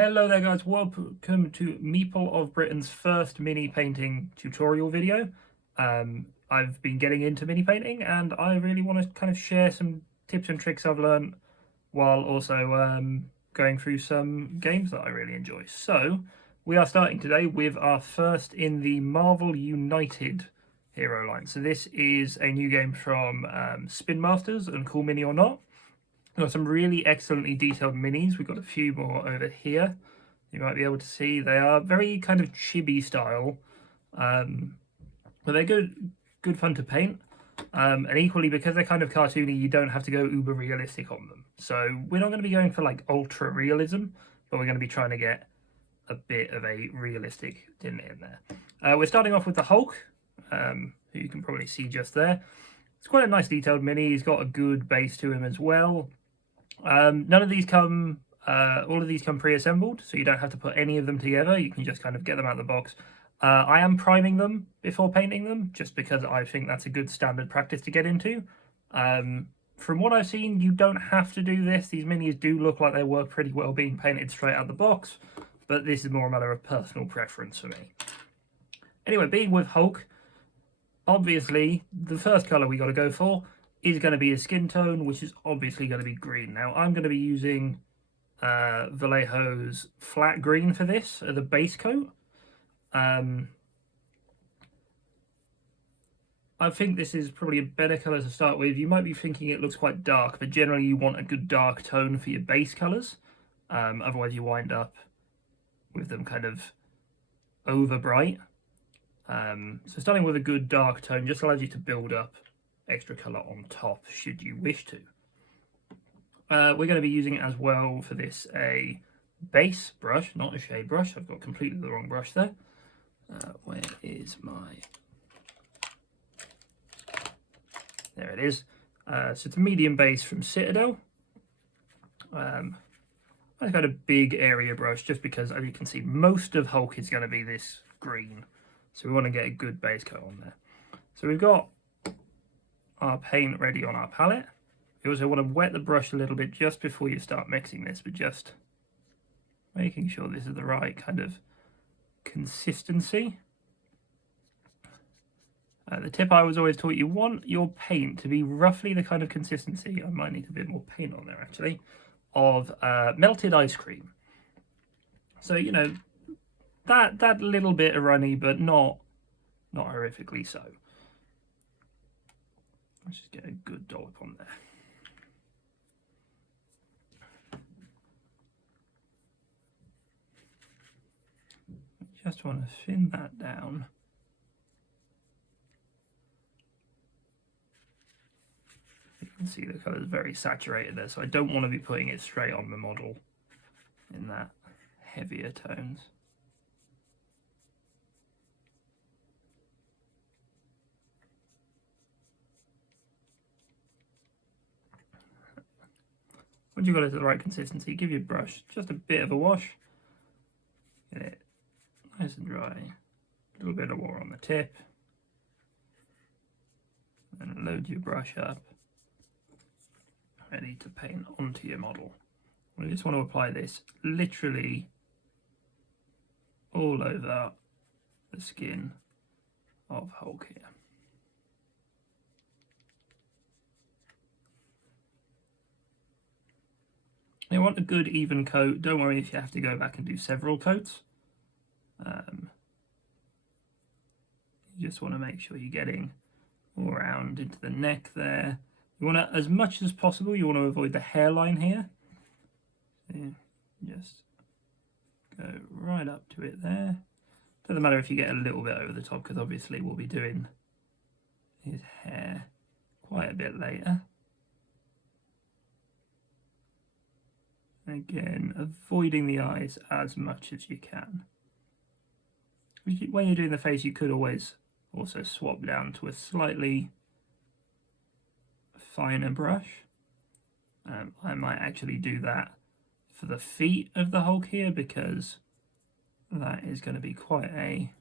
Hello there guys, welcome to Meeple of Britain's first mini painting tutorial video. I've been getting into mini painting and I really want to kind of share some tips and tricks I've learned while also going through some games that I really enjoy. So we are starting today with our first in the Marvel United hero line. So this is a new game from Spinmasters and Cool Mini or Not. We've got some really excellently detailed minis. We've got a few more over here. You might be able to see they are very kind of chibi style, but they're good fun to paint. And equally, because they're kind of cartoony, you don't have to go uber realistic on them. So we're not going to be going for like ultra realism, but we're going to be trying to get a bit of a realistic in there. We're starting off with the Hulk, who you can probably see just there. It's quite a nice detailed mini. He's got a good base to him as well. None of these come, all of these come pre-assembled, so you don't have to put any of them together. You can just kind of get them out of the box. I am priming them before painting them, just because I think that's a good standard practice to get into. From what I've seen, you don't have to do this. These minis do look like they work pretty well being painted straight out of the box, but this is more a matter of personal preference for me. Anyway, being with Hulk, obviously, the first colour we got to go for is going to be his skin tone, which is obviously going to be green. Now, I'm going to be using Vallejo's flat green for this as a base coat. I think this is probably a better colour to start with. You might be thinking it looks quite dark, but generally you want a good dark tone for your base colours. Otherwise you wind up with them kind of over bright. So starting with a good dark tone just allows you to build up extra colour on top should you wish to. We're going to be using it as well for this a base brush, not a shade brush. I've got completely the wrong brush there. Where is my... There it is. So it's a medium base from Citadel. I've got a big area brush just because, as you can see, most of Hulk is going to be this green. So we want to get a good base coat on there. So we've got our paint ready on our palette. You also want to wet the brush a little bit just before you start mixing this, but just making sure this is the right kind of consistency. The tip I was always taught, you want your paint to be roughly the kind of consistency, I might need a bit more paint on there actually, of melted ice cream. So, you know, that little bit of runny, but not horrifically so. Let's just get a good dollop on there. Just want to thin that down. You can see the colour is very saturated there, so I don't want to be putting it straight on the model in that heavier tones. Once you've got it to the right consistency, give your brush just a bit of a wash. Get it nice and dry. A little bit of water on the tip. Then load your brush up. Ready to paint onto your model. We just want to apply this literally all over the skin of Hulk here. You want a good even coat. Don't worry if you have to go back and do several coats. You just want to make sure you're getting all around into the neck there. You want to, as much as possible, you want to avoid the hairline here. So just go right up to it there. Doesn't matter if you get a little bit over the top, because obviously we'll be doing his hair quite a bit later. Again, avoiding the eyes as much as you can. When you're doing the face, you could always also swap down to a slightly finer brush. I might actually do that for the feet of the Hulk here, because that is going to be quite a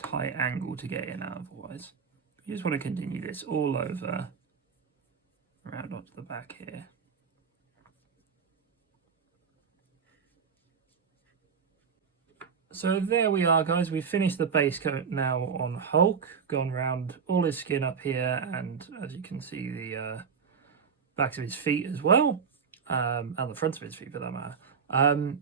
tight angle to get in otherwise. You just want to continue this all over, around onto the back here. So there we are, guys. We've finished the base coat now on Hulk, gone round all his skin up here, and as you can see, the backs of his feet as well, and the fronts of his feet for that matter.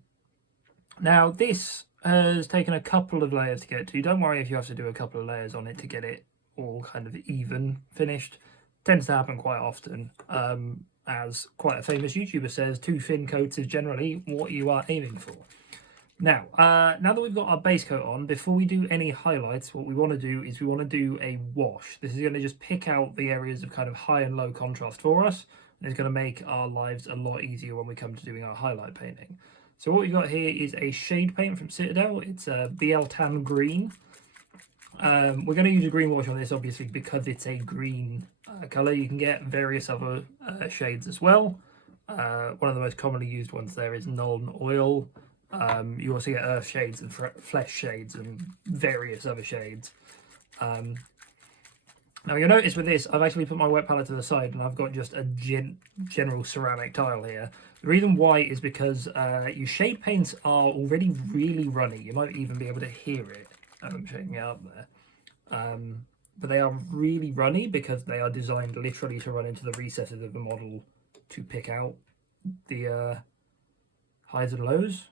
Now this has taken a couple of layers to get to. Don't worry if you have to do a couple of layers on it to get it all kind of even finished. Tends to happen quite often. As quite a famous YouTuber says, 2 thin coats is generally what you are aiming for. Now, now that we've got our base coat on, before we do any highlights, what we want to do is we want to do a wash. This is going to just pick out the areas of kind of high and low contrast for us. And it's going to make our lives a lot easier when we come to doing our highlight painting. So what we've got here is a shade paint from Citadel. It's a Biel-Tan green. We're going to use a green wash on this, obviously, because it's a green colour. You can get various other shades as well. One of the most commonly used ones there is Nuln Oil. You also get earth shades and flesh shades and various other shades. Now you'll notice with this, I've actually put my wet palette to the side and I've got just a general ceramic tile here. The reason why is because your shade paints are already really runny. You might even be able to hear it as I'm shaking it up there. But they are really runny because they are designed literally to run into the recesses of the model to pick out the highs and lows.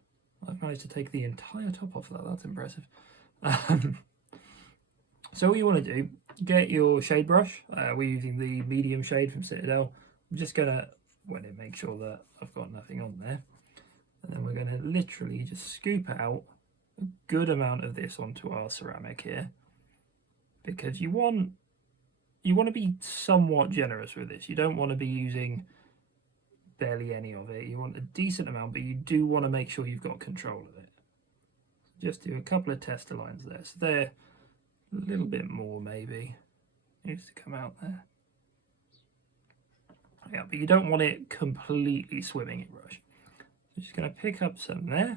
I've managed to take the entire top off of that. That's impressive. So what you want to do, get your shade brush. We're using the medium shade from Citadel. I'm just going to make sure that I've got nothing on there. And then we're going to literally just scoop out a good amount of this onto our ceramic here. Because you want to be somewhat generous with this. You don't want to be using barely any of it. You want a decent amount, but you do want to make sure you've got control of it. Just do a couple of tester lines there. So there, a little bit more maybe needs to come out there. Yeah, but you don't want it completely swimming in brush. So just going to pick up some there.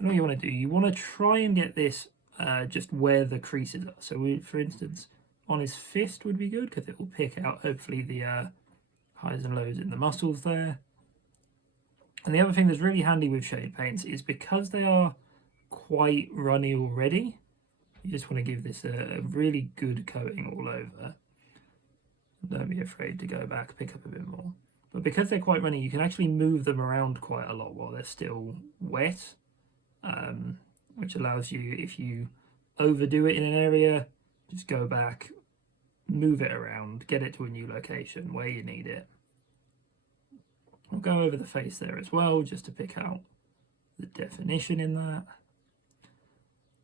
And all you want to do, you want to try and get this just where the creases are. So for instance, on his fist would be good because it will pick out hopefully the highs and lows in the muscles there. And the other thing that's really handy with shade paints is because they are quite runny already, you just want to give this a really good coating all over. Don't be afraid to go back, pick up a bit more. But because they're quite runny, you can actually move them around quite a lot while they're still wet, which allows you, if you overdo it in an area, just go back, move it around, get it to a new location where you need it. I'll go over the face there as well, just to pick out the definition in that.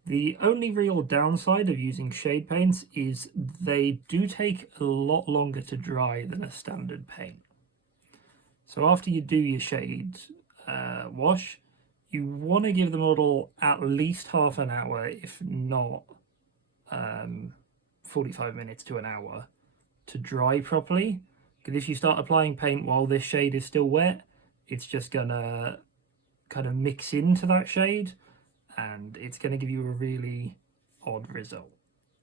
The only real downside of using shade paints is they do take a lot longer to dry than a standard paint. So after you do your shade wash, you want to give the model at least half an hour, if not 45 minutes to an hour, to dry properly. Because if you start applying paint while this shade is still wet, it's just gonna kind of mix into that shade and it's going to give you a really odd result,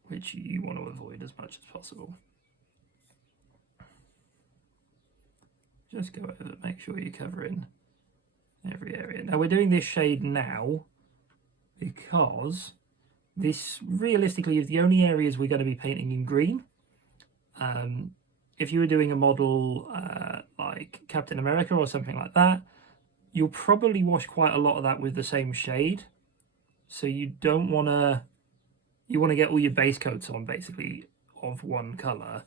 which you want to avoid as much as possible. Just go over, make sure you're covering every area. Now we're doing this shade now because this realistically is the only areas we're going to be painting in green. If you were doing a model like Captain America or something like that, you'll probably wash quite a lot of that with the same shade. So you don't want to, you want to get all your base coats on basically of one colour,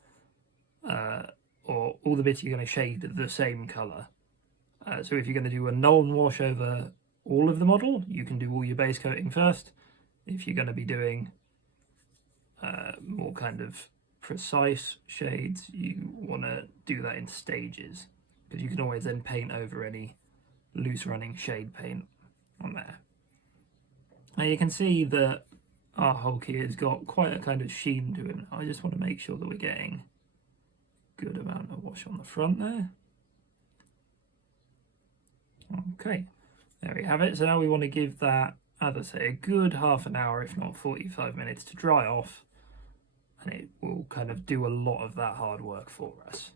or all the bits you're going to shade the same colour. So if you're going to do a Nuln wash over all of the model, you can do all your base coating first. If you're going to be doing more kind of precise shades, you want to do that in stages, because you can always then paint over any loose running shade paint on there. Now you can see that our Hulk here has got quite a kind of sheen to him. I just want to make sure that we're getting a good amount of wash on the front there. Okay, there we have it. So now we want to give that, as I say, a good half an hour, if not 45 minutes, to dry off, and it will kind of do a lot of that hard work for us.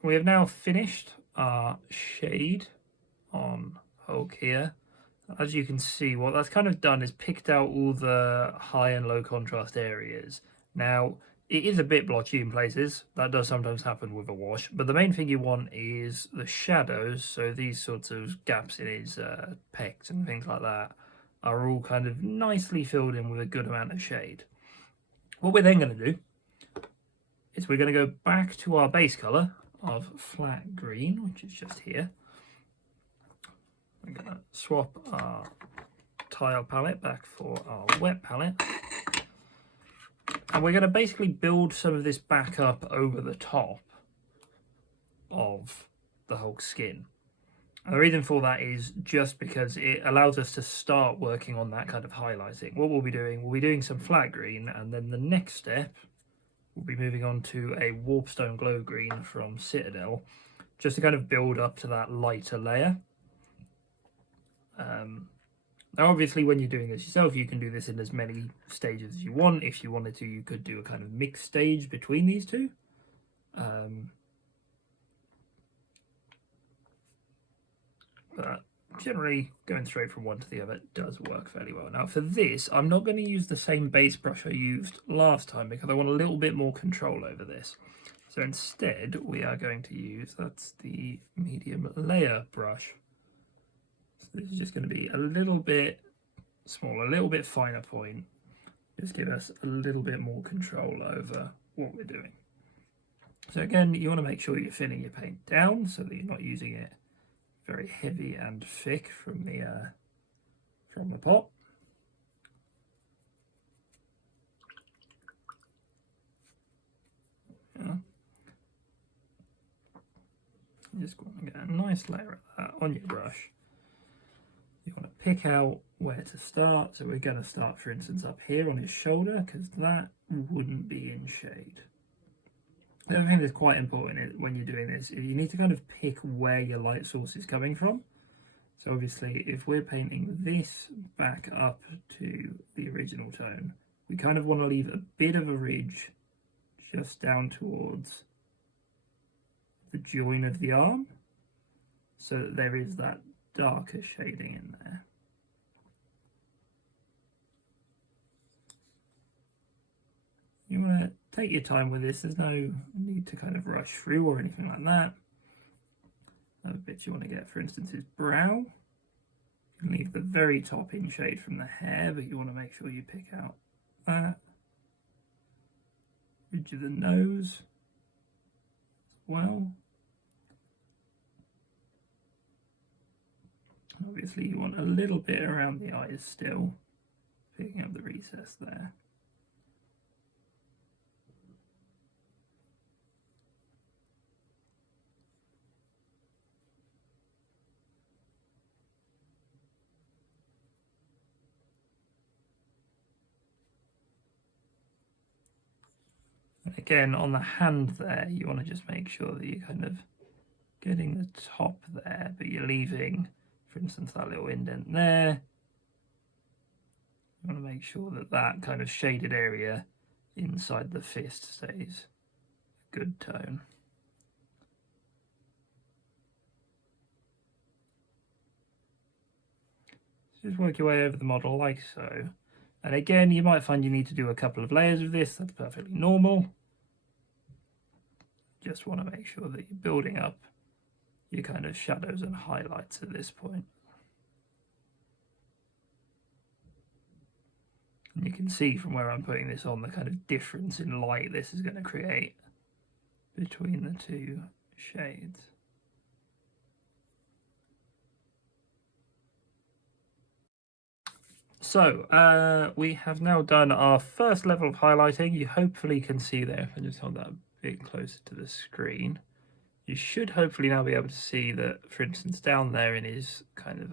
We have now finished our shade on Hulk here. As you can see, what that's kind of done is picked out all the high and low contrast areas. Now, it is a bit blotchy in places. That does sometimes happen with a wash. But the main thing you want is the shadows. So these sorts of gaps in his pecs and things like that are all kind of nicely filled in with a good amount of shade. What we're then going to do is we're going to go back to our base colour of flat green, which is just here. I'm going to swap our tile palette back for our wet palette. And we're going to basically build some of this back up over the top of the Hulk skin. And the reason for that is just because it allows us to start working on that kind of highlighting. What we'll be doing some flat green, and then the next step, we'll be moving on to a Warpstone glow green from Citadel, just to kind of build up to that lighter layer. Now obviously when you're doing this yourself, you can do this in as many stages as you want. If you wanted to, you could do a kind of mixed stage between these two. But generally going straight from one to the other does work fairly well. Now for this, I'm not going to use the same base brush I used last time because I want a little bit more control over this. So instead we are going to use, that's the medium layer brush. This is just going to be a little bit smaller, a little bit finer point. Just give us a little bit more control over what we're doing. So again, you want to make sure you're thinning your paint down so that you're not using it very heavy and thick from the pot. Yeah. You just want to get a nice layer of that on your brush. You want to pick out where to start. So we're going to start, for instance, up here on his shoulder, because that wouldn't be in shade. The other thing that's quite important is when you're doing this, you need to kind of pick where your light source is coming from. So obviously, if we're painting this back up to the original tone, we kind of want to leave a bit of a ridge just down towards the join of the arm, so that there is that darker shading in there. You want to take your time with this. There's no need to kind of rush through or anything like that. Other bits you want to get, for instance, is brow. You can leave the very top in shade from the hair, but you want to make sure you pick out that. Ridge of the nose as well. Obviously you want a little bit around the eyes still, picking up the recess there. And again, on the hand there, you want to just make sure that you're kind of getting the top there, but you're leaving, for instance, that little indent there. You want to make sure that that kind of shaded area inside the fist stays a good tone. So just work your way over the model like so. And again, you might find you need to do a couple of layers of this. That's perfectly normal. Just want to make sure that you're building up your kind of shadows and highlights at this point. And you can see from where I'm putting this on the kind of difference in light this is going to create between the two shades. So we have now done our first level of highlighting. You hopefully can see there, if I just hold that a bit closer to the screen, you should hopefully now be able to see that, for instance, down there in his kind of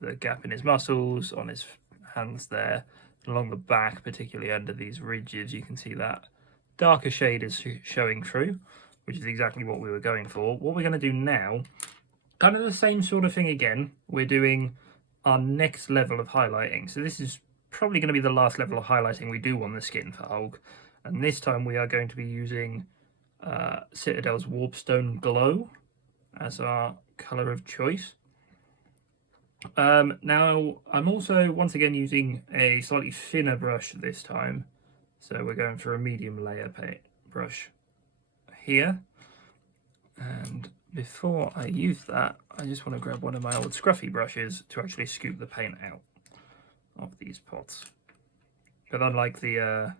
the gap in his muscles, on his hands there, along the back, particularly under these ridges, you can see that darker shade is showing through, which is exactly what we were going for. What we're going to do now, kind of the same sort of thing again. We're doing our next level of highlighting. So this is probably going to be the last level of highlighting we do on the skin for Hulk. And this time we are going to be using Citadel's Warpstone Glow as our colour of choice. Now I'm also once again using a slightly thinner brush this time, so we're going for a medium layer paint brush here. And before I use that, I just want to grab one of my old scruffy brushes to actually scoop the paint out of these pots. But unlike the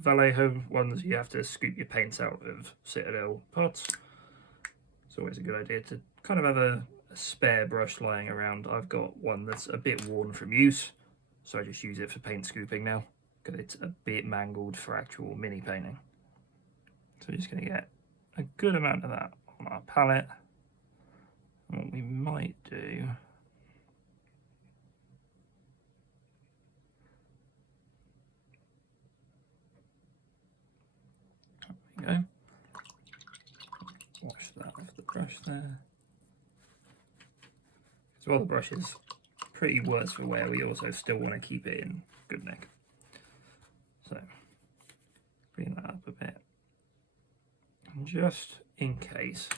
Vallejo ones, you have to scoop your paints out of Citadel pots. It's always a good idea to kind of have a spare brush lying around. I've got one that's a bit worn from use, so I just use it for paint scooping now, because it's a bit mangled for actual mini painting. So we're just going to get a good amount of that on our palette. And what we might do, there we go, wash that off the brush there. So while the brush is pretty worse for wear, we also still want to keep it in good nick. So bring that up a bit. And just in case,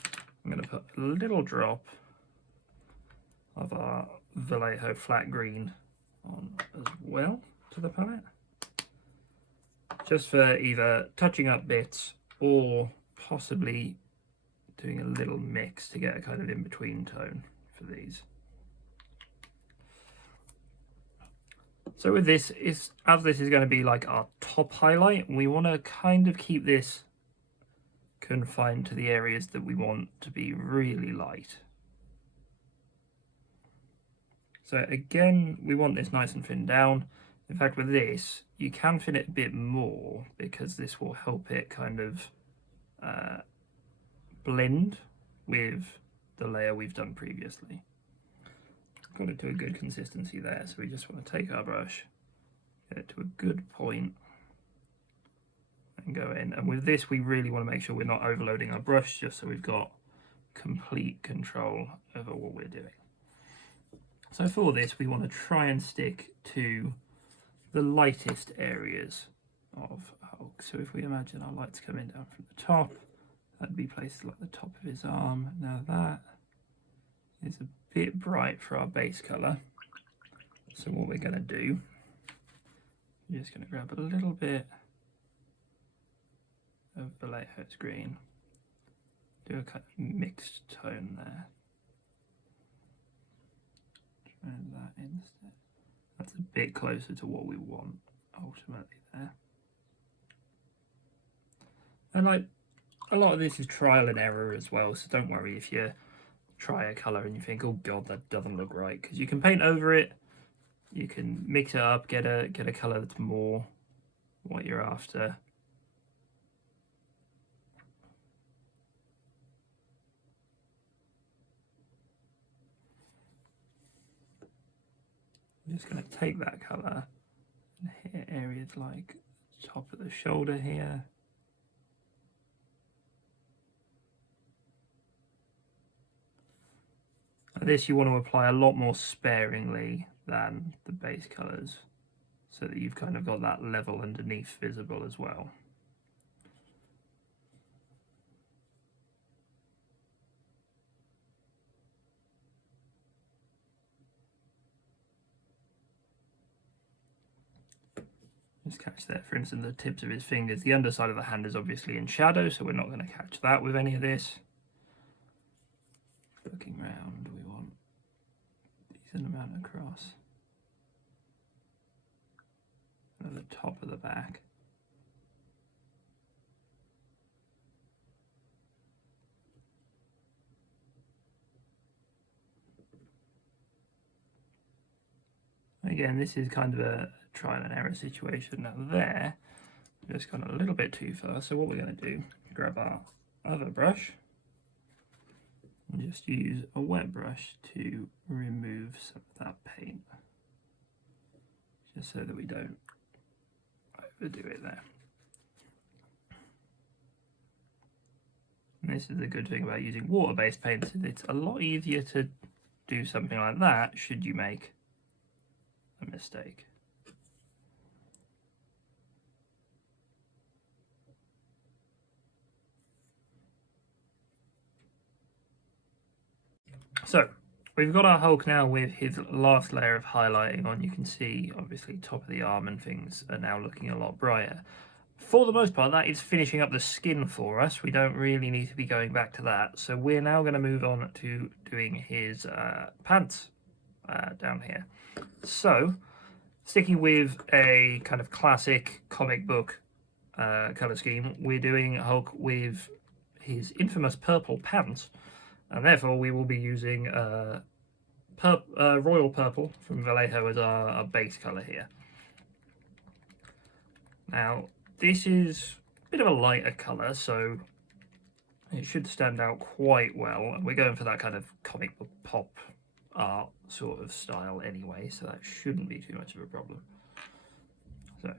I'm going to put a little drop of our Vallejo flat green on as well to the palette, just for either touching up bits or possibly doing a little mix to get a kind of in-between tone for these. So with this, as this is going to be like our top highlight, we want to kind of keep this confined to the areas that we want to be really light. So again, we want this nice and thinned down. In fact, with this, you can thin it a bit more because this will help it kind of blend with the layer we've done previously. Got it to a good consistency there, so we just want to take our brush, get it to a good point, and go in. And with this, we really want to make sure we're not overloading our brush, just so we've got complete control over what we're doing. So for this, we want to try and stick to the lightest areas of Hulk. So if we imagine our lights coming down from the top, that'd be places like the top of his arm. Now that is a bit bright for our base colour. So what we're going to do, we're just going to grab a little bit of Vallejo's green, do a kind of mixed tone there. Try that instead. That's a bit closer to what we want ultimately there. And like a lot of this is trial and error as well, so don't worry if you try a colour and you think, oh god, that doesn't look right, because you can paint over it, you can mix it up, get a colour that's more what you're after. I'm just going to take that colour and hit areas like the top of the shoulder here. This you want to apply a lot more sparingly than the base colours, so that you've kind of got that level underneath visible as well. Just catch there, for instance, the tips of his fingers. The underside of the hand is obviously in shadow, so we're not going to catch that with any of this. Looking round, we want a decent amount across. At the top of the back. Again, this is kind of a trial and error situation. Now there, just gone a little bit too far, so what we're going to do, grab our other brush and just use a wet brush to remove some of that paint, just so that we don't overdo it there. And this is the good thing about using water-based paints, is it's a lot easier to do something like that should you make a mistake. So We've got our Hulk now with his last layer of highlighting on. You can see, obviously, top of the arm and things are now looking a lot brighter. For the most part, that is finishing up the skin for us. We don't really need to be going back to that. So we're now going to move on to doing his pants down here. So, sticking with a kind of classic comic book colour scheme, we're doing Hulk with his infamous purple pants. And therefore, we will be using royal purple from Vallejo as our base colour here. Now, this is a bit of a lighter colour, so it should stand out quite well. And we're going for that kind of comic book pop art sort of style anyway, so that shouldn't be too much of a problem. So,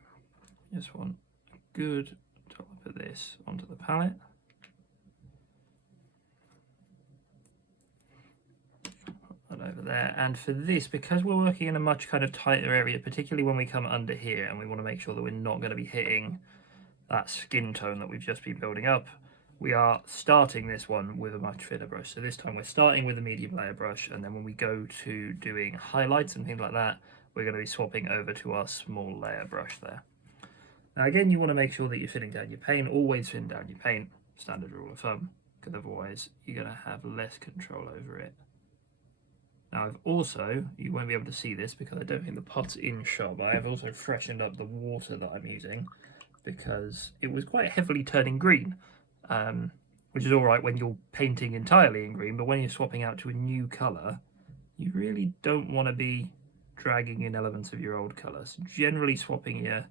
just want a good top of this onto the palette. Over there, and for this, because we're working in a much kind of tighter area, particularly when we come under here, and we want to make sure that we're not going to be hitting that skin tone that we've just been building up, we are starting this one with a much thinner brush. So this time we're starting with a medium layer brush, and then when we go to doing highlights and things like that, we're going to be swapping over to our small layer brush there. Now again, you want to make sure that you're thinning down your paint. Always thin down your paint, standard rule of thumb, because otherwise you're going to have less control over it. Now I've also, you won't be able to see this because I don't think the pot's in shot, but I have also freshened up the water that I'm using because it was quite heavily turning green, which is alright when you're painting entirely in green, but when you're swapping out to a new colour, you really don't want to be dragging in elements of your old colour. So generally swapping your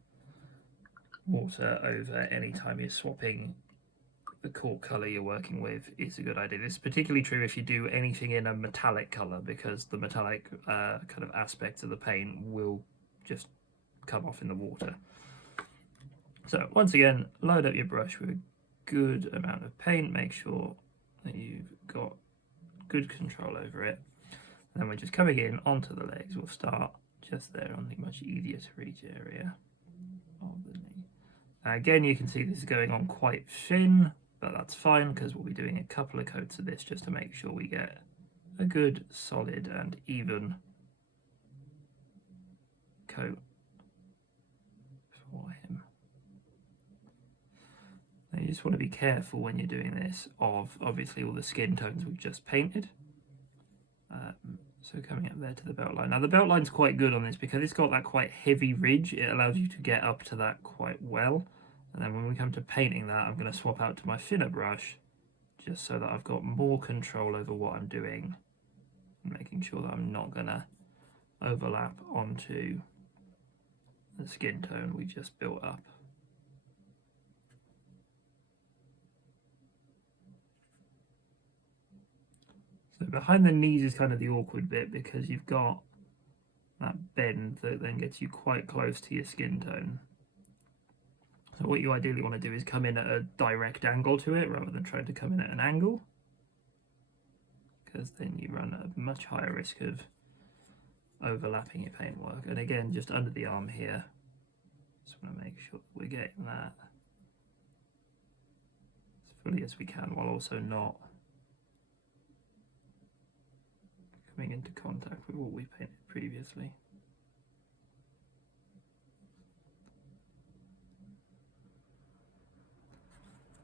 water over any time you're swapping the core colour you're working with is a good idea. This is particularly true if you do anything in a metallic colour, because the metallic kind of aspects of the paint will just come off in the water. So once again, load up your brush with a good amount of paint, make sure that you've got good control over it, and then we're just coming in onto the legs. We'll start just there on the much easier to reach area of the knee. Again, you can see this is going on quite thin, but that's fine because we'll be doing a couple of coats of this just to make sure we get a good, solid and even coat for him. Now you just want to be careful when you're doing this of obviously all the skin tones we've just painted. So coming up there to the belt line. Now the belt line's quite good on this because it's got that quite heavy ridge. It allows you to get up to that quite well. And then when we come to painting that, I'm going to swap out to my thinner brush just so that I've got more control over what I'm doing, and making sure that I'm not going to overlap onto the skin tone we just built up. So behind the knees is kind of the awkward bit because you've got that bend that then gets you quite close to your skin tone. So what you ideally want to do is come in at a direct angle to it rather than trying to come in at an angle, because then you run a much higher risk of overlapping your paintwork. And again, just under the arm here, just want to make sure we're getting that as fully as we can while also not coming into contact with what we painted previously.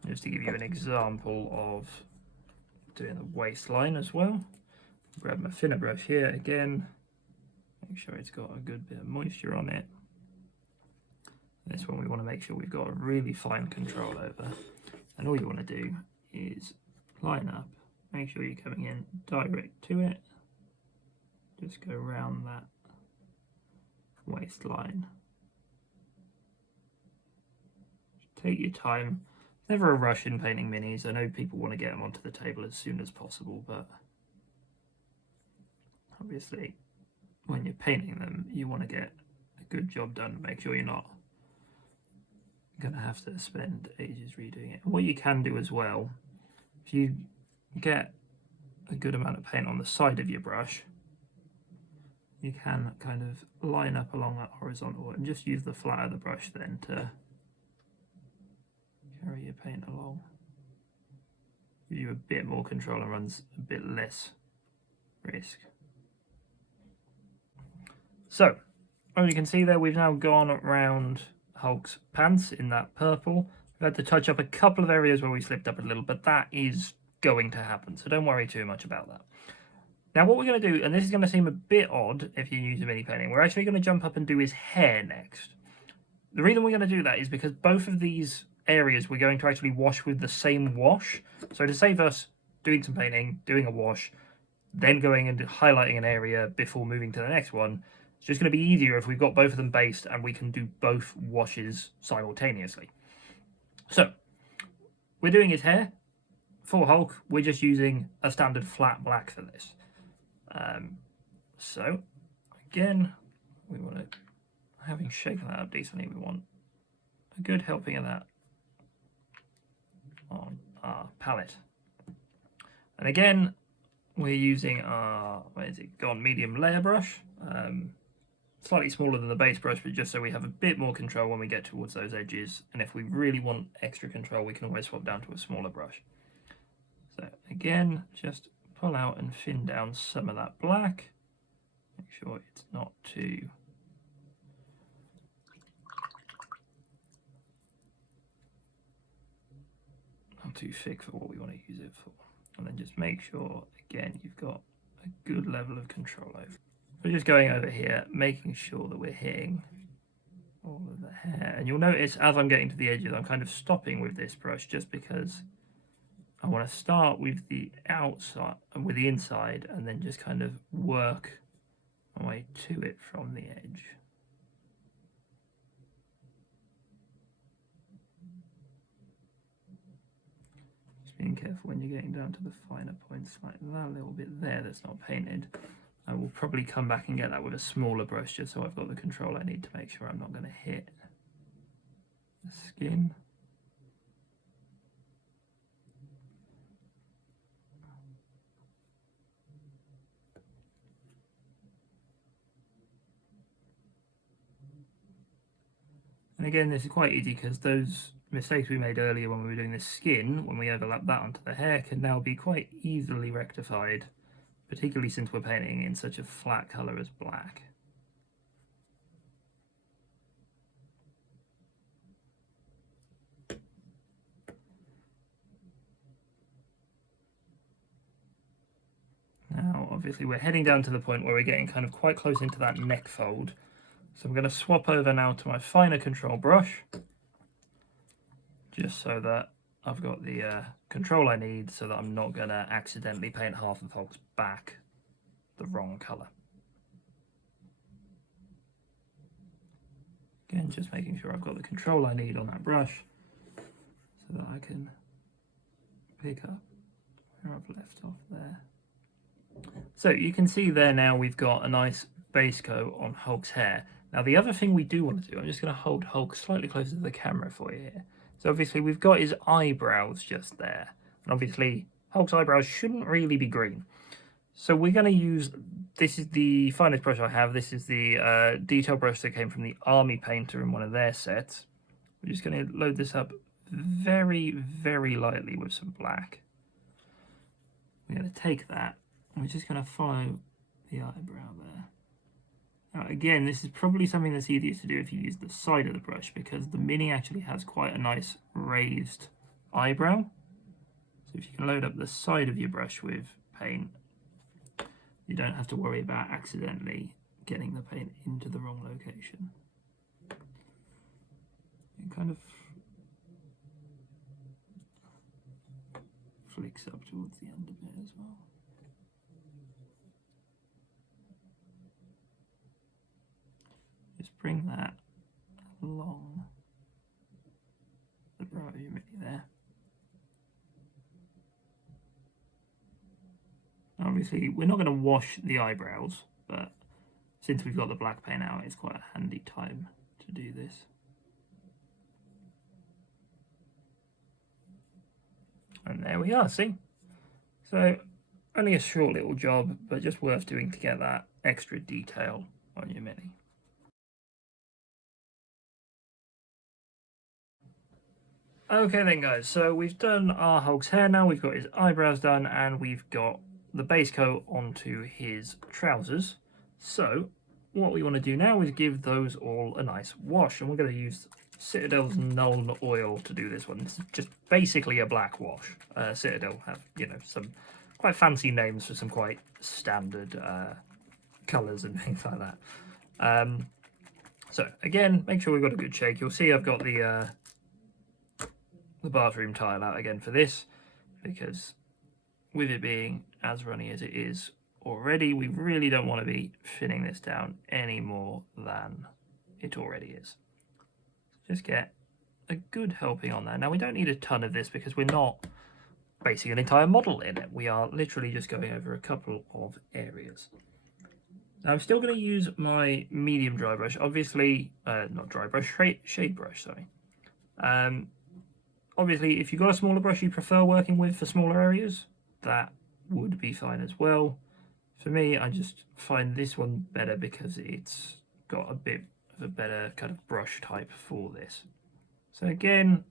Just to give you an example of doing the waistline as well, grab my thinner brush here again, make sure it's got a good bit of moisture on it. This one we want to make sure we've got a really fine control over, and all you want to do is line up, make sure you're coming in direct to it, just go around that waistline. Take your time. Never a rush in painting minis. I know people want to get them onto the table as soon as possible, but obviously when you're painting them you want to get a good job done, make sure you're not going to have to spend ages redoing it. And what you can do as well, if you get a good amount of paint on the side of your brush, you can kind of line up along that horizontal and just use the flat of the brush then to carry your paint along. Give you a bit more control and runs a bit less risk. So, as you can see there, we've now gone around Hulk's pants in that purple. We've had to touch up a couple of areas where we slipped up a little, but that is going to happen, so don't worry too much about that. Now what we're going to do, and this is going to seem a bit odd if you use a mini painting, we're actually going to jump up and do his hair next. The reason we're going to do that is because both of these areas we're going to actually wash with the same wash. So to save us doing some painting, doing a wash, then going and highlighting an area before moving to the next one, it's just going to be easier if we've got both of them based and we can do both washes simultaneously. So, we're doing his hair. For Hulk, we're just using a standard flat black for this. So, again, we want to, having shaken that up decently, we want a good helping of that on our palette. And again, we're using our, where is it gone, medium layer brush. Slightly smaller than the base brush, but just so we have a bit more control when we get towards those edges. And if we really want extra control, we can always swap down to a smaller brush. So again, just pull out and thin down some of that black. Make sure it's not too thick for what we want to use it for. And then just make sure, again, you've got a good level of control over. We're just going over here, making sure that we're hitting all of the hair. And you'll notice as I'm getting to the edges, I'm kind of stopping with this brush just because I want to start with the outside, with the inside, and then just kind of work my way to it from the edge. Just being careful when you're getting down to the finer points like that little bit there that's not painted. I will probably come back and get that with a smaller brush just so I've got the control I need to make sure I'm not going to hit the skin. And again, this is quite easy because those mistakes we made earlier when we were doing the skin, when we overlap that onto the hair, can now be quite easily rectified, particularly since we're painting in such a flat colour as black. Now, obviously, we're heading down to the point where we're getting kind of quite close into that neck fold. So I'm going to swap over now to my finer control brush, just so that I've got the control I need so that I'm not going to accidentally paint half of Hulk's back the wrong colour. Again, just making sure I've got the control I need on that brush so that I can pick up where I've left off there. So you can see there now we've got a nice base coat on Hulk's hair. Now the other thing we do want to do, I'm just going to hold Hulk slightly closer to the camera for you here. So obviously we've got his eyebrows just there. And obviously Hulk's eyebrows shouldn't really be green. So we're going to use, this is the finest brush I have. This is the detail brush that came from the Army Painter in one of their sets. We're just going to load this up very, very lightly with some black. We're going to take that and we're just going to follow the eyebrow there. Now again, this is probably something that's easiest to do if you use the side of the brush because the Mini actually has quite a nice raised eyebrow. So if you can load up the side of your brush with paint, you don't have to worry about accidentally getting the paint into the wrong location. It kind of flicks up towards the end of it as well. Just bring that along the brow of your Mini there. Obviously, we're not going to wash the eyebrows, but since we've got the black paint out, it's quite a handy time to do this. And there we are, see? So, only a short little job, but just worth doing to get that extra detail on your Mini. Okay then guys, so we've done our Hulk's hair now, we've got his eyebrows done, and we've got the base coat onto his trousers. So what we want to do now is give those all a nice wash, and we're going to use Citadel's Nuln Oil to do this one. It's just basically a black wash. Citadel have, you know, some quite fancy names for some quite standard colours and things like that. So again, make sure we've got a good shake. You'll see I've got the bathroom tile out again for this, because with it being as runny as it is already, we really don't want to be thinning this down any more than it already is. Just get a good helping on there. Now we don't need a ton of this because we're not basing an entire model in it. We are literally just going over a couple of areas. Now I'm still going to use my medium dry brush, obviously, not dry brush, shade brush, sorry. Obviously, if you've got a smaller brush you prefer working with for smaller areas, that would be fine as well. For me, I just find this one better because it's got a bit of a better kind of brush type for this. So again,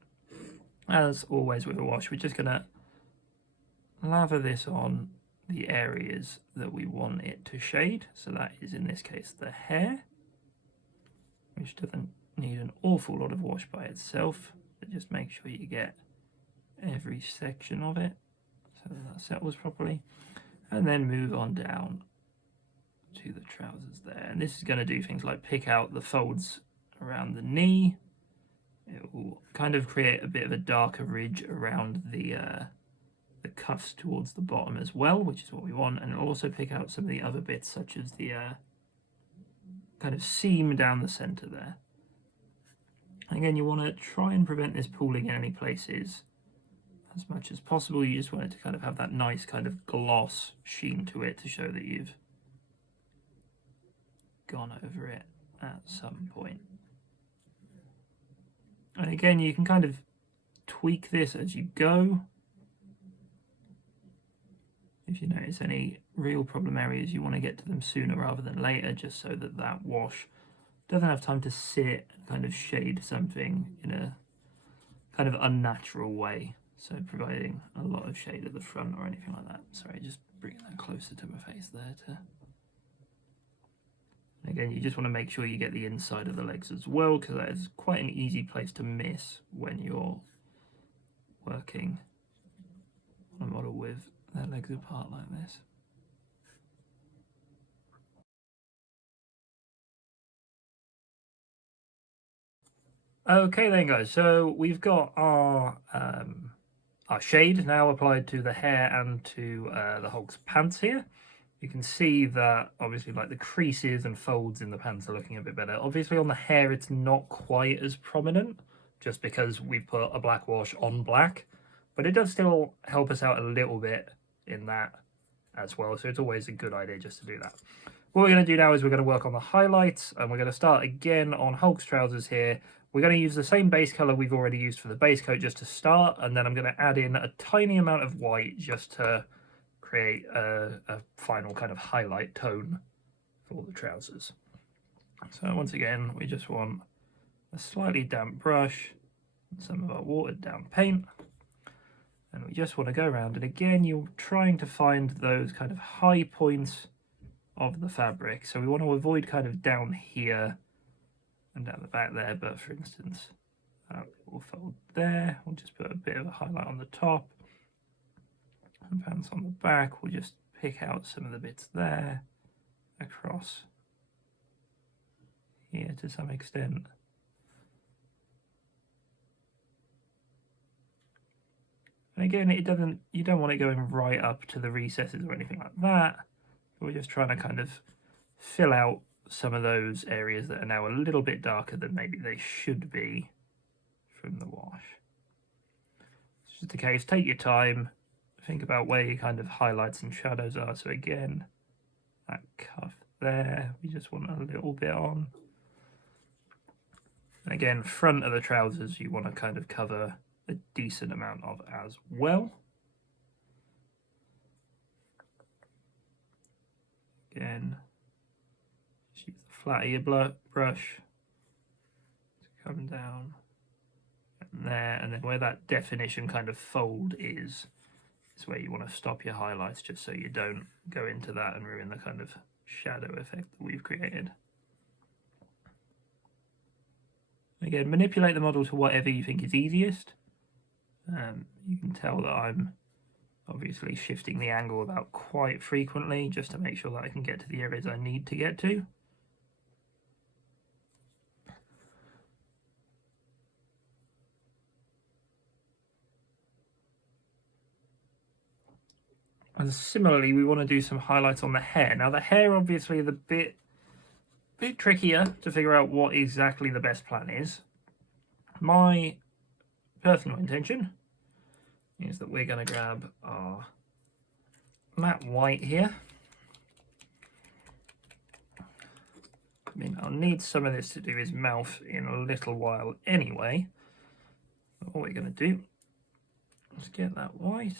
as always with a wash, we're just going to lather this on the areas that we want it to shade. So that is, in this case, the hair, which doesn't need an awful lot of wash by itself, but just make sure you get every section of it so that settles properly, and then move on down to the trousers there. And this is going to do things like pick out the folds around the knee. It will kind of create a bit of a darker ridge around the cuffs towards the bottom as well, which is what we want, and it'll also pick out some of the other bits such as the kind of seam down the center there. Again, you want to try and prevent this pooling in any places as much as possible. You just want it to kind of have that nice kind of gloss sheen to it to show that you've gone over it at some point. And again, you can kind of tweak this as you go. If you notice any real problem areas, you want to get to them sooner rather than later, just so that that wash doesn't have time to sit and kind of shade something in a kind of unnatural way. So providing a lot of shade at the front or anything like that. Sorry, just bringing that closer to my face there. Again, you just want to make sure you get the inside of the legs as well, because that is quite an easy place to miss when you're working on a model with their legs apart like this. Okay then guys, so we've got our shade now applied to the hair and to the Hulk's pants here. You can see that obviously like the creases and folds in the pants are looking a bit better. Obviously on the hair it's not quite as prominent, just because we've put a black wash on black, but it does still help us out a little bit in that as well, so it's always a good idea just to do that. What we're going to do now is we're going to work on the highlights, and we're going to start again on Hulk's trousers here. We're going to use the same base colour we've already used for the base coat just to start, and then I'm going to add in a tiny amount of white just to create a final kind of highlight tone for the trousers. So once again, we just want a slightly damp brush and some of our watered down paint, and we just want to go around, and again you're trying to find those kind of high points of the fabric. So we want to avoid kind of down here and down the back there, but for instance we'll fold there, we'll just put a bit of a highlight on the top, and pants on the back we'll just pick out some of the bits there across here to some extent. And again, you don't want it going right up to the recesses or anything like that. We're just trying to kind of fill out some of those areas that are now a little bit darker than maybe they should be from the wash. It's just the case, take your time, think about where your kind of highlights and shadows are. So again, that cuff there, we just want a little bit on. And again, front of the trousers, you want to kind of cover a decent amount of as well. Again, just use the flat of your brush to come down and there, and then where that definition kind of fold is where you want to stop your highlights, just so you don't go into that and ruin the kind of shadow effect that we've created. Again, manipulate the model to whatever you think is easiest. You can tell that I'm obviously shifting the angle about quite frequently just to make sure that I can get to the areas I need to get to. And similarly, we want to do some highlights on the hair. Now the hair obviously is a bit trickier to figure out what exactly the best plan is. My personal intention is that we're going to grab our matte white here. I mean, I'll need some of this to do his mouth in a little while anyway. But what we're going to do is get that white.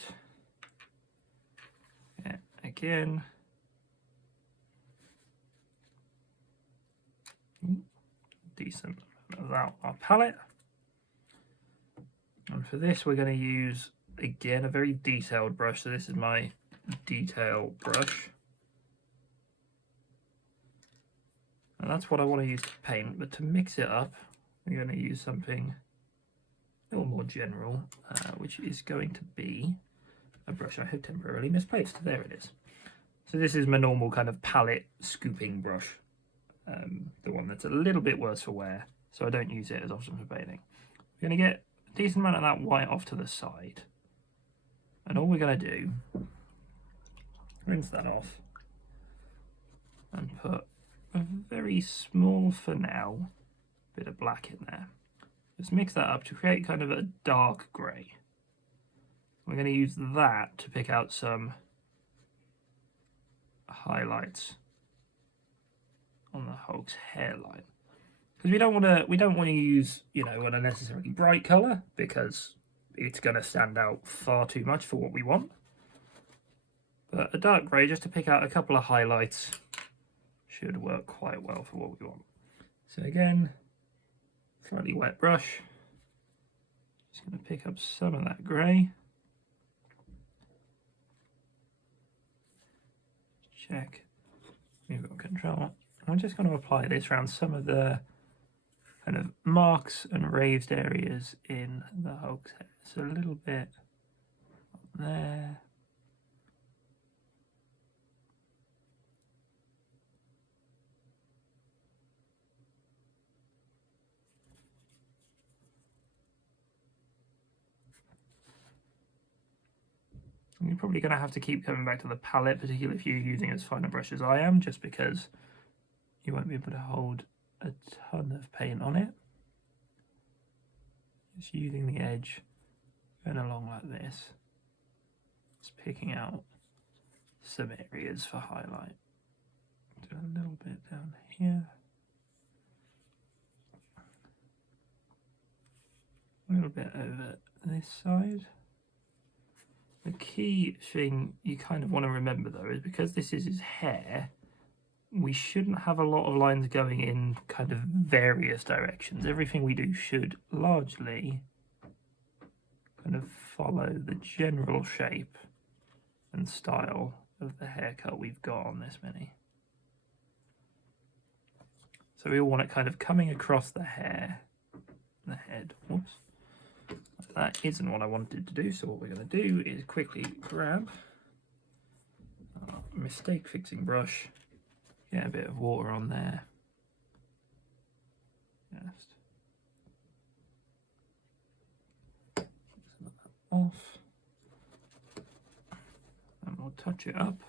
Yeah, again. Decent amount of that on our palette. And for this, we're going to use, again, a very detailed brush. So this is my detail brush. And that's what I want to use to paint. But to mix it up, we're going to use something a little more general, which is going to be a brush I have temporarily misplaced. There it is. So this is my normal kind of palette scooping brush. The one that's a little bit worse for wear, so I don't use it as often for painting. We're going to get a decent amount of that white off to the side. And all we're going to do, rinse that off, and put a very small, for now, bit of black in there. Just mix that up to create kind of a dark grey. We're going to use that to pick out some highlights on the Hulk's hairline, because we don't want to use, you know, an unnecessarily bright color, because it's going to stand out far too much for what we want. But a dark grey just to pick out a couple of highlights should work quite well for what we want. So again, slightly wet brush, just going to pick up some of that grey. Check we've got control. I'm just going to apply this around some of the kind of marks and raised areas in the Hulk's hair. So a little bit there. You're probably going to have to keep coming back to the palette, particularly if you're using as fine a brush as I am, just because you won't be able to hold a ton of paint on it. Just using the edge, going along like this, just picking out some areas for highlight. Do a little bit down here, a little bit over this side. The key thing you kind of want to remember though is, because this is his hair, we shouldn't have a lot of lines going in kind of various directions. Everything we do should largely kind of follow the general shape and style of the haircut we've got on this mini. So we all want it kind of coming across the hair, the head. Whoops. That isn't what I wanted to do, so what we're going to do is quickly grab our mistake fixing brush, get a bit of water on there, just some of that off, and we'll touch it up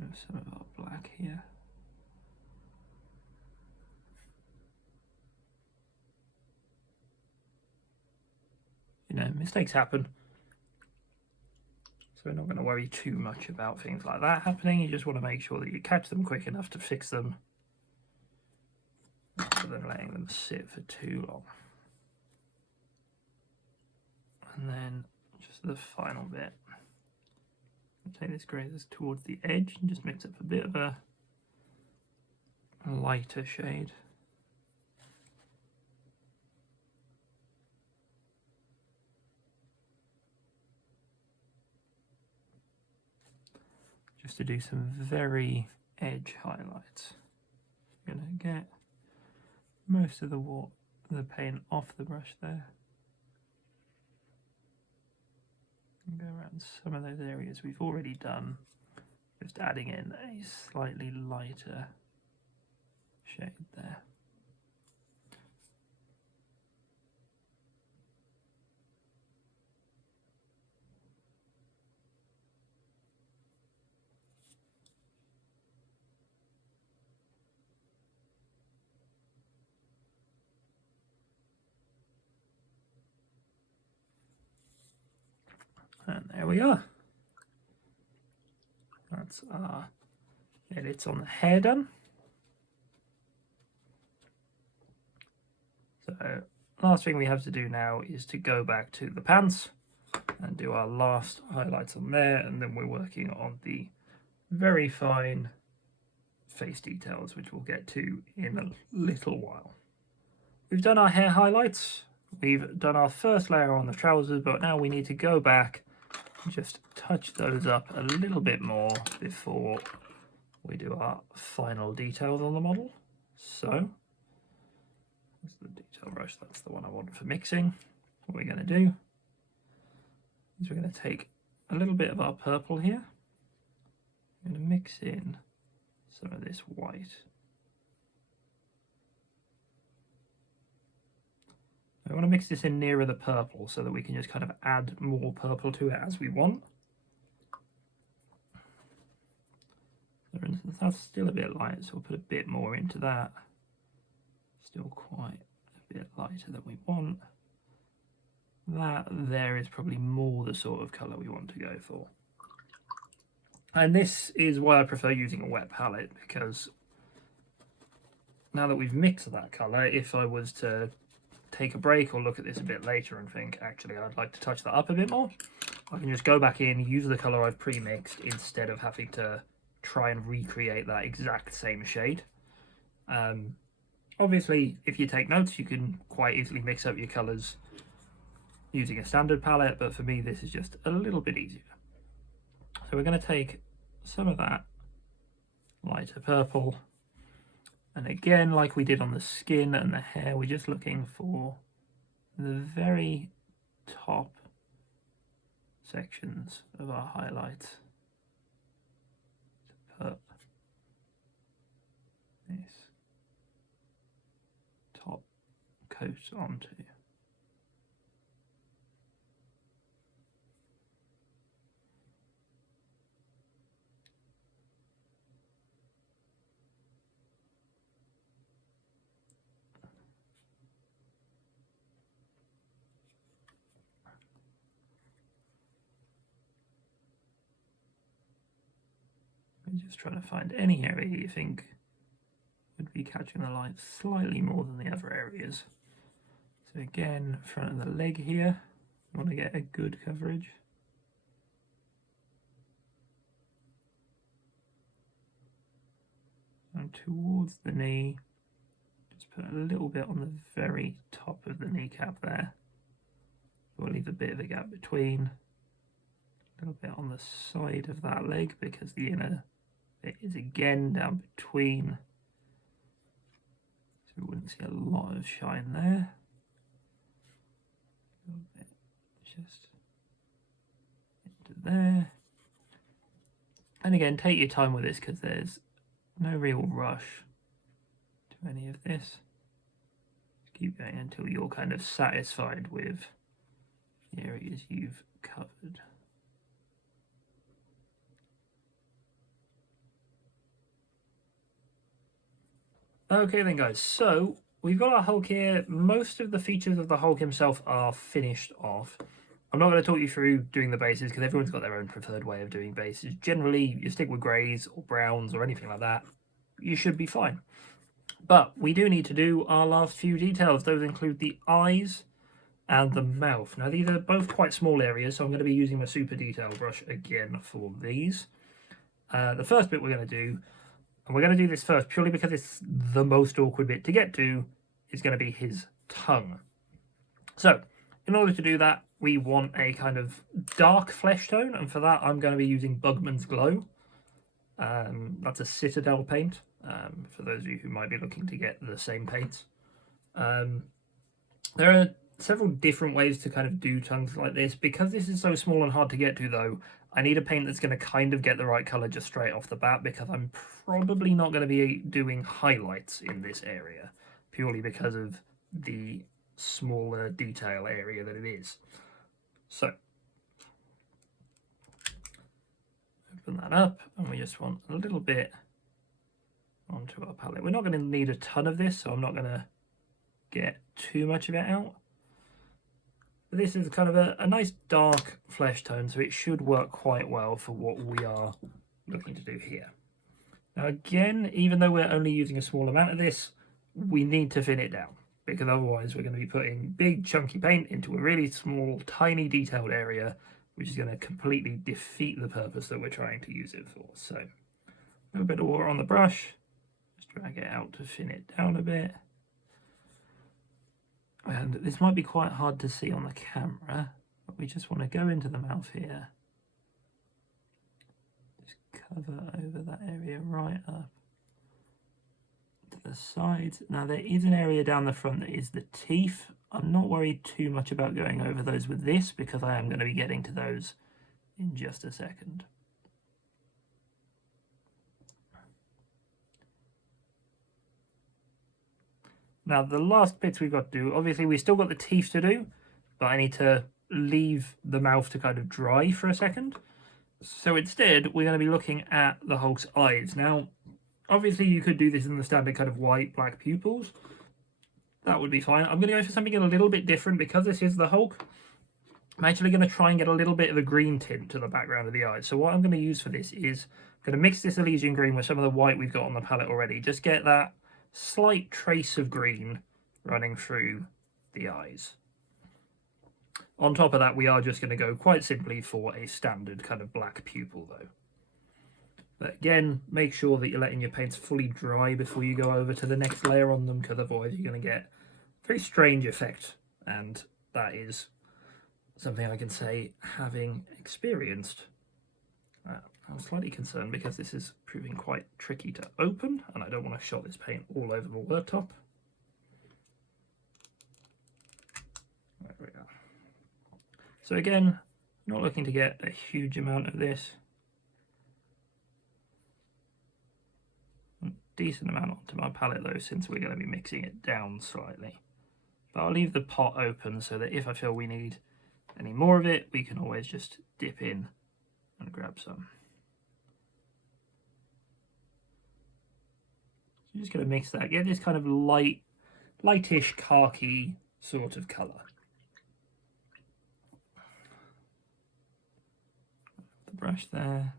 with some of our black here. You know, mistakes happen, so we're not going to worry too much about things like that happening. You just want to make sure that you catch them quick enough to fix them rather than letting them sit for too long. And then just the final bit, take this grey that's towards the edge and just mix up a bit of a lighter shade. Just to do some very edge highlights. You're going to get most of the paint off the brush there. And go around some of those areas we've already done, just adding in a slightly lighter shade there. And there we are. That's our edits on the hair done. So last thing we have to do now is to go back to the pants and do our last highlights on there, and then we're working on the very fine face details, which we'll get to in a little while. We've done our hair highlights, we've done our first layer on the trousers, but now we need to go back and just touch those up a little bit more before we do our final details on the model. So that's the detail brush, that's the one I want for mixing. What we're going to do is we're going to take a little bit of our purple here. I'm going to mix in some of this white. I want to mix this in nearer the purple so that we can just kind of add more purple to it as we want. For instance, that's still a bit light, so we'll put a bit more into that. Still quite a bit lighter than we want. That there is probably more the sort of colour we want to go for. And this is why I prefer using a wet palette, because now that we've mixed that colour, if I was to take a break or look at this a bit later and think, actually, I'd like to touch that up a bit more, I can just go back in, use the colour I've pre-mixed instead of having to try and recreate that exact same shade. Obviously, if you take notes, you can quite easily mix up your colours using a standard palette, but for me, this is just a little bit easier. So we're going to take some of that lighter purple, and again, like we did on the skin and the hair, we're just looking for the very top sections of our highlights to put this top coat onto. Just trying to find any area you think would be catching the light slightly more than the other areas. So again, front of the leg here, I want to get a good coverage. And towards the knee, just put a little bit on the very top of the kneecap there. We'll leave a bit of a gap between. A little bit on the side of that leg because the inner bit is again down between, so we wouldn't see a lot of shine there. A little bit just into there. And again, take your time with this because there's no real rush to any of this. Just keep going until you're kind of satisfied with the areas you've covered. Okay then guys, so we've got our Hulk here. Most of the features of the Hulk himself are finished off. I'm not going to talk you through doing the bases because everyone's got their own preferred way of doing bases. Generally, you stick with greys or browns or anything like that, you should be fine. But we do need to do our last few details. Those include the eyes and the mouth. Now these are both quite small areas, so I'm going to be using my super detail brush again for these. The first bit we're going to do, and we're going to do this first purely because it's the most awkward bit to get to, is going to be his tongue. So, in order to do that, we want a kind of dark flesh tone, and for that I'm going to be using Bugman's Glow. That's a Citadel paint, for those of you who might be looking to get the same paints. There are several different ways to kind of do tongues like this. Because this is so small and hard to get to though, I need a paint that's going to kind of get the right colour just straight off the bat, because I'm probably not going to be doing highlights in this area, purely because of the smaller detail area that it is. So, open that up, and we just want a little bit onto our palette. We're not going to need a ton of this, so I'm not going to get too much of it out. But this is kind of a nice dark flesh tone, so it should work quite well for what we are looking to do here. Now again, even though we're only using a small amount of this, we need to thin it down, because otherwise we're going to be putting big chunky paint into a really small, tiny detailed area, which is going to completely defeat the purpose that we're trying to use it for. So, a little bit of water on the brush, just drag it out to thin it down a bit. And this might be quite hard to see on the camera, but we just want to go into the mouth here. Just cover over that area right up to the sides. Now there is an area down the front that is the teeth. I'm not worried too much about going over those with this, because I am going to be getting to those in just a second. Now the last bits we've got to do, obviously we still got the teeth to do, but I need to leave the mouth to kind of dry for a second. So instead we're going to be looking at the Hulk's eyes. Now obviously you could do this in the standard kind of white, black pupils. That would be fine. I'm going to go for something a little bit different, because this is the Hulk. I'm actually going to try and get a little bit of a green tint to the background of the eyes. So what I'm going to use for this is I'm going to mix this Elysian green with some of the white we've got on the palette already. Just get that slight trace of green running through the eyes. On top of that, we are just going to go quite simply for a standard kind of black pupil though. But again, make sure that you're letting your paints fully dry before you go over to the next layer on them, because otherwise you're going to get a very strange effect, and that is something I can say having experienced. I'm slightly concerned because this is proving quite tricky to open, and I don't want to shot this paint all over the worktop. There we go. So again, not looking to get a huge amount of this. A decent amount onto my palette though, since we're going to be mixing it down slightly. But I'll leave the pot open so that if I feel we need any more of it, we can always just dip in and grab some. So just going to mix that, get this kind of lightish khaki sort of colour. The brush there,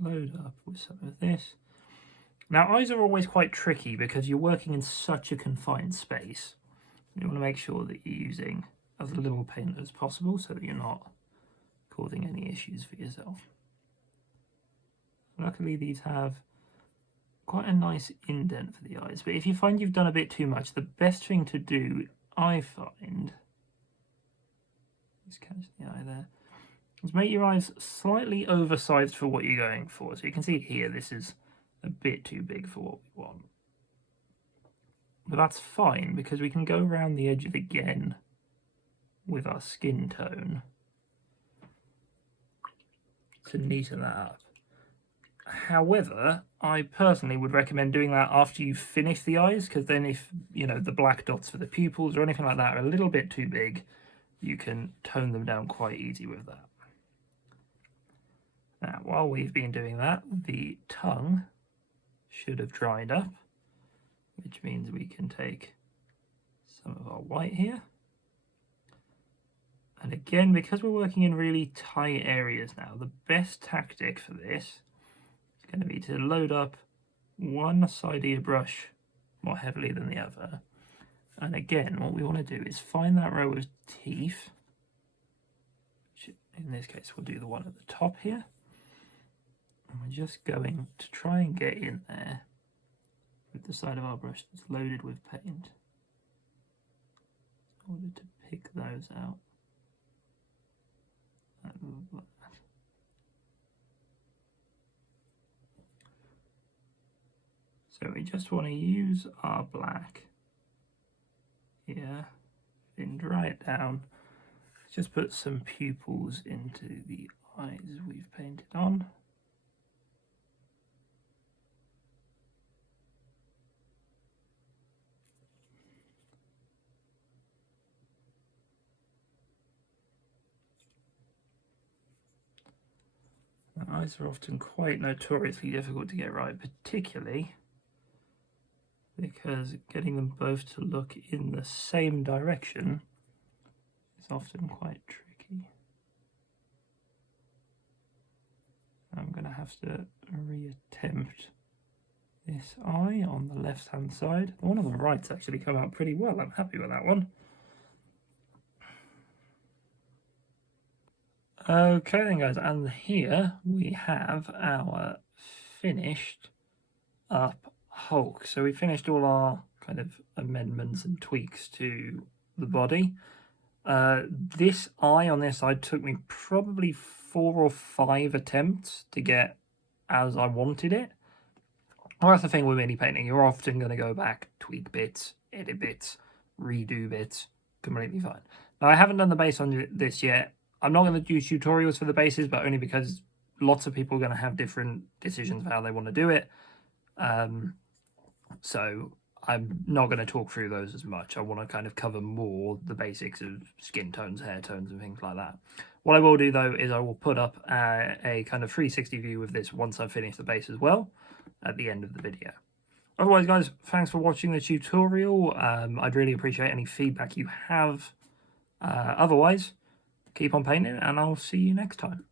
load up with some of this. Now eyes are always quite tricky because you're working in such a confined space. You want to make sure that you're using as little paint as possible so that you're not causing any issues for yourself. Luckily these have quite a nice indent for the eyes, but if you find you've done a bit too much, the best thing to do, I find, just catch the eye there, is make your eyes slightly oversized for what you're going for. So you can see here this is a bit too big for what we want. But that's fine, because we can go around the edges again with our skin tone to neaten that up. However, I personally would recommend doing that after you finish the eyes, because then if, you know, the black dots for the pupils or anything like that are a little bit too big, you can tone them down quite easy with that. Now, while we've been doing that, the tongue should have dried up, which means we can take some of our white here. And again, because we're working in really tight areas now, the best tactic for this is going to be to load up one side of your brush more heavily than the other. And again, what we want to do is find that row of teeth, which in this case we'll do the one at the top here. And we're just going to try and get in there with the side of our brush that's loaded with paint in order to pick those out. So we just want to use our black here and dry it down. Just put some pupils into the eyes we've painted on. The eyes are often quite notoriously difficult to get right, particularly because getting them both to look in the same direction is often quite tricky. I'm going to have to reattempt this eye on the left hand side. The one on the right's actually come out pretty well. I'm happy with that one. Okay then guys, and here we have our finished up Hulk. So we finished all our kind of amendments and tweaks to the body. This eye on this side took me probably 4 or 5 attempts to get as I wanted it. Well, that's the thing with mini painting, you're often going to go back, tweak bits, edit bits, redo bits, completely fine. Now I haven't done the base on this yet. I'm not going to do tutorials for the bases, but only because lots of people are going to have different decisions of how they want to do it. So I'm not going to talk through those as much. I want to kind of cover more the basics of skin tones, hair tones, and things like that. What I will do, though, is I will put up a kind of 360 view of this once I've finished the base as well at the end of the video. Otherwise, guys, thanks for watching the tutorial. I'd really appreciate any feedback you have. Otherwise, keep on painting, and I'll see you next time.